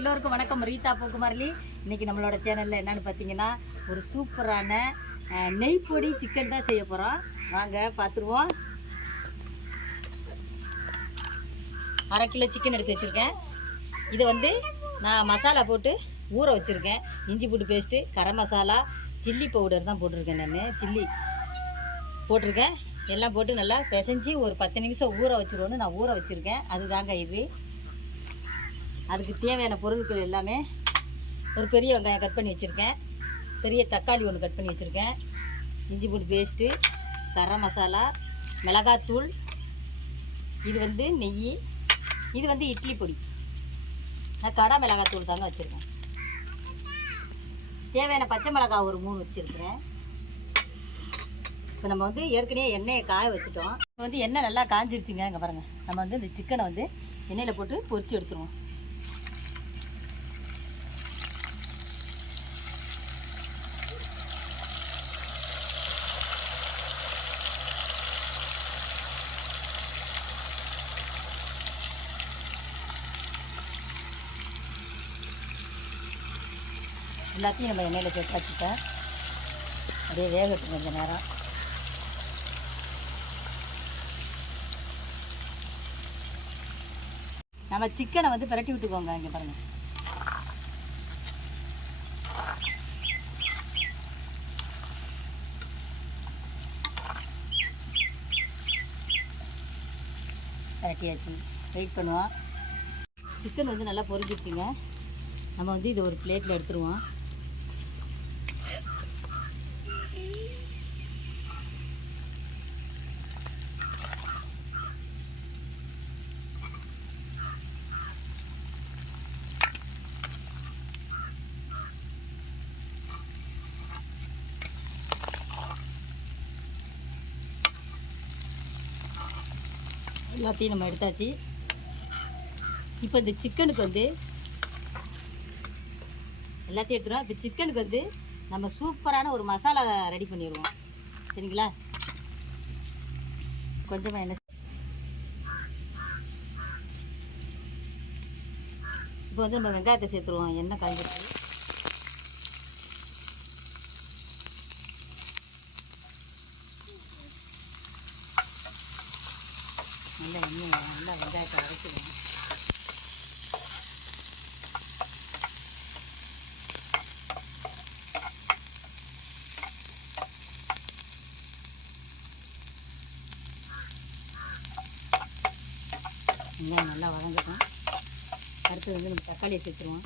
எல்லோருக்கும் வணக்கம். ரீதா போக்குமாரலி. இன்னைக்கு நம்மளோட சேனலில் என்னென்னு பார்த்தீங்கன்னா ஒரு சூப்பரான நெய் பொடி சிக்கன் தான் செய்ய போகிறோம் வாங்க பார்த்துருவோம் அரை கிலோ சிக்கன் எடுத்து வச்சுருக்கேன். இதை வந்து நான் மசாலா போட்டு ஊற வச்சுருக்கேன். இஞ்சி பூண்டு paste garam masala chilli powder தான் போட்டிருக்கேன் நான். சில்லி போட்டிருக்கேன். எல்லாம் போட்டு நல்லா பிசைஞ்சு ஒரு பத்து நிமிஷம் ஊற வச்சுருவோன்னு நான் ஊற வச்சுருக்கேன். அதுதாங்க இது. அதுக்கு தேவையான பொருட்கள் எல்லாமே ஒரு பெரிய வெங்காயம் கட் பண்ணி வச்சுருக்கேன். பெரிய தக்காளி ஒன்று கட் பண்ணி வச்சுருக்கேன். இஞ்சி பூண்டு பேஸ்ட்டு கரம் மசாலா மிளகாத்தூள் இது வந்து நெய் இது வந்து இட்லி பொடி. நான் கடா மிளகாத்தூள் தாங்க வச்சுருக்கேன். தேவையான பச்சை மிளகாய் ஒரு மூணு வச்சுருக்கிறேன். இப்போ நம்ம வந்து ஏற்கனவே எண்ணெயை காய வச்சுட்டோம். இப்போ வந்து எண்ணெய் நல்லா காஞ்சிருச்சுங்க இங்கே பாருங்கள் நம்ம வந்து இந்த சிக்கனை வந்து எண்ணெயில் போட்டு பொரித்து எடுத்துருவோம். எல்லாத்தையும் நம்ம எண்ணெயில் சேர்த்து வச்சுட்டேன் அப்படியே வேகட்டும் கொஞ்சம் நேரம். நம்ம சிக்கனை வந்து பிரட்டி விட்டுக்கோங்க இங்கே பாருங்கள் பிரட்டியாச்சு. வெயிட் பண்ணுவோம். சிக்கன் வந்து நல்லா பொரிஞ்சிருச்சுங்க. நம்ம வந்து இதை ஒரு பிளேட்டில் எடுத்துருவோம். எல்லாத்தையும் நம்ம எடுத்தாச்சு. இப்போ இந்த சிக்கனுக்கு வந்து எல்லாத்தையும் எடுத்துருவோம். இப்போ சிக்கனுக்கு வந்து நம்ம சூப்பரான ஒரு மசாலா ரெடி பண்ணிடுவோம் சரிங்களா? கொஞ்சமாக என்ன இப்போ வந்து நம்ம வெங்காயத்தை சேர்த்துருவோம். எண்ணெய் காஞ்சிருக்கு நல்லா எண்ணெய் நல்லா வெங்காயத்தை வதக்கிடுவோம் வெங்காயம் நல்லா வதங்கட்டும். அடுத்தது வந்து நம்ம தக்காளியை சேர்த்துருவோம்.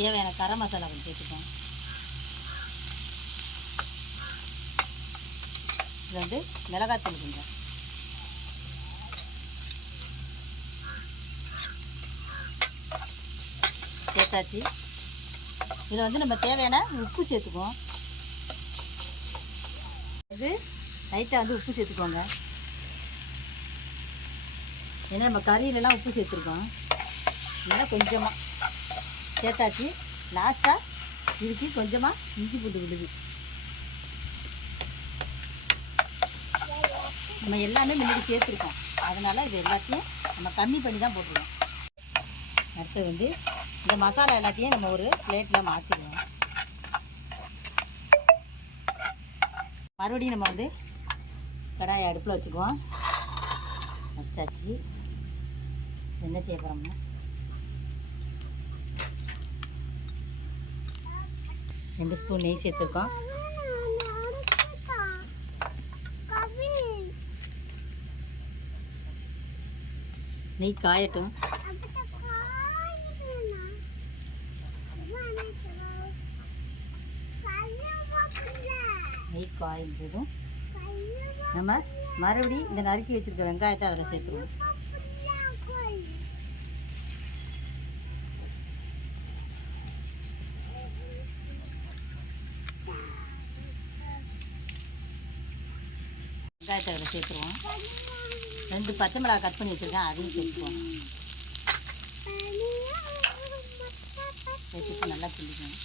தேவையான கரம் மசாலா கொஞ்சம் சேர்த்துப்போம். இது வந்து மிளகாத்தூள் கொஞ்சம். சேர்த்தாச்சு. இதில் வந்து நம்ம தேவையான உப்பு சேர்த்துக்குவோம். இது லைட்டாக வந்து உப்பு சேர்த்துக்கோங்க. ஏன்னா நம்ம கறியிலலாம் உப்பு சேர்த்துருக்கோம். இல்லை கொஞ்சமாக சேர்த்தாச்சு லாஸ்ட்டாக இதுக்கு கொஞ்சமாக இஞ்சி பூண்டு விடுது நம்ம எல்லாமே முன்னாடி சேர்த்துருக்கோம். அதனால் இது எல்லாத்தையும் நம்ம கம்மி பண்ணி தான் போட்டுருவோம். அடுத்து வந்து இந்த மசாலா எல்லாத்தையும் நம்ம ஒரு பிளேட்டில் மாற்றிடுவோம் மறுபடியும் நம்ம வந்து கடாயை அடுப்பில் வச்சுக்குவோம். வச்சாச்சு. என்ன செய்ய போகிறோம்னா ரெண்டு ஸ்பூன் நெய் சேர்த்துருக்கோம். நெய் காயட்டும். நெய் காயின்றதும் நம்ம மறுபடியும் இந்த நறுக்கி வச்சுருக்க வெங்காயத்தை அதில் சேர்த்துருவோம். வெங்காயத்தை அதில் சேர்த்துருவோம். ரெண்டு பச்சை மிளகாய் கட் பண்ணி வச்சுருக்கேன் அதையும் சேர்த்துக்குவோம். சேர்த்துட்டு நல்லா கிண்டிக்கணும்.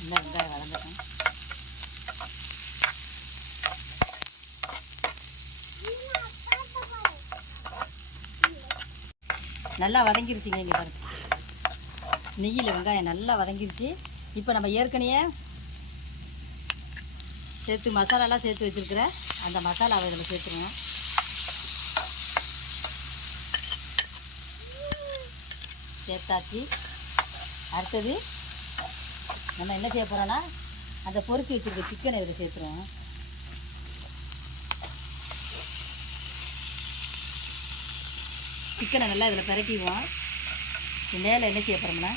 நல்லா வெங்காயம் வளர்ந்துட்டோம் நல்லா வதங்கிருச்சிங்க இங்கே பாருங்கள் நெய்யில் வெங்காயம் நல்லா வதங்கிடுச்சு இப்போ நம்ம ஏற்கனவே சேர்த்து மசாலாலாம் சேர்த்து வச்சுருக்கிற அந்த மசாலாவை இதில் சேர்த்துருவோம். சேர்த்தாச்சு. அடுத்தது நம்ம என்ன செய்ய போகிறோன்னா அந்த பொறுத்து வச்சுருக்க சிக்கனை இதில் சேர்த்துருவோம். சிக்கனை நல்லா இதில் பரட்டிடுவோம். மேலே என்ன செய்ய போகிறோம்னா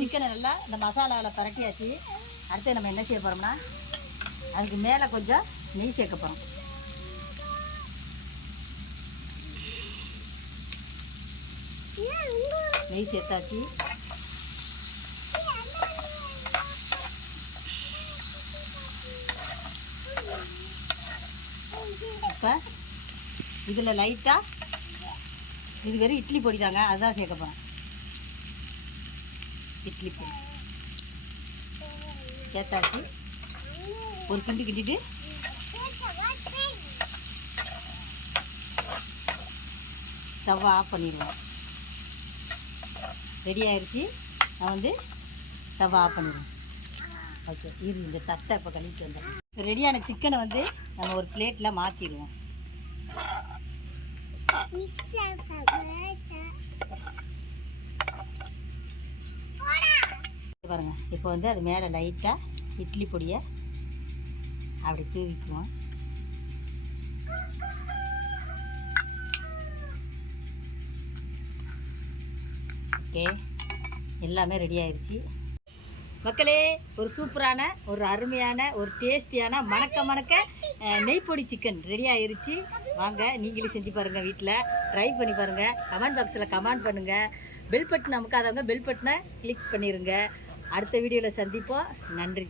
சிக்கனை நல்லா இந்த மசாலாவில் பரட்டியாச்சு. அடுத்து நம்ம என்ன செய்ய போகிறோம்னா அதுக்கு மேலே கொஞ்சம் நெய் சேர்க்க போகிறோம் நெய் சேர்த்தாச்சு. இப்போ இதில் லைட்டாக இது வெறும் இட்லி பொடி தாங்க அதுதான் சேர்க்க போகிறேன் இட்லி பொடி. சேர்த்தாச்சு. ஒரு கிண்டு கிண்டிட்டு. ஸ்டவ்வை ஆஃப் பண்ணிடுவோம். ரெடி ஆயிடுச்சு நான் வந்து ஸ்டவ்வை ஆஃப் பண்ணிடுவேன் ஓகே இரு இந்த தட்டை இப்போ கழிச்சு வந்துடுறேன். ரெடியான சிக்கனை வந்து நம்ம ஒரு பிளேட்டில் மாற்றிடுவோம் பாருங்க. இப்போ வந்து அது மேலே லைட்டாக இட்லி பொடியை அப்படி தூவிக்குவோம். ஓகே எல்லாமே ரெடி ஆயிடுச்சு மக்களே ஒரு சூப்பரான ஒரு அருமையான ஒரு டேஸ்டியான மணக்க மணக்க நெய்ப்பொடி சிக்கன் ரெடி ஆயிருச்சு. வாங்க நீங்களே செஞ்சு பாருங்கள் வீட்டில் ட்ரை பண்ணி பாருங்கள் கமெண்ட் பாக்ஸில் கமெண்ட் பண்ணுங்கள் பெல் பட்டன் அமுக்காதவங்க பெல் பட்டனை கிளிக் பண்ணிடுங்க அடுத்த வீடியோவில் சந்திப்போம். நன்றி.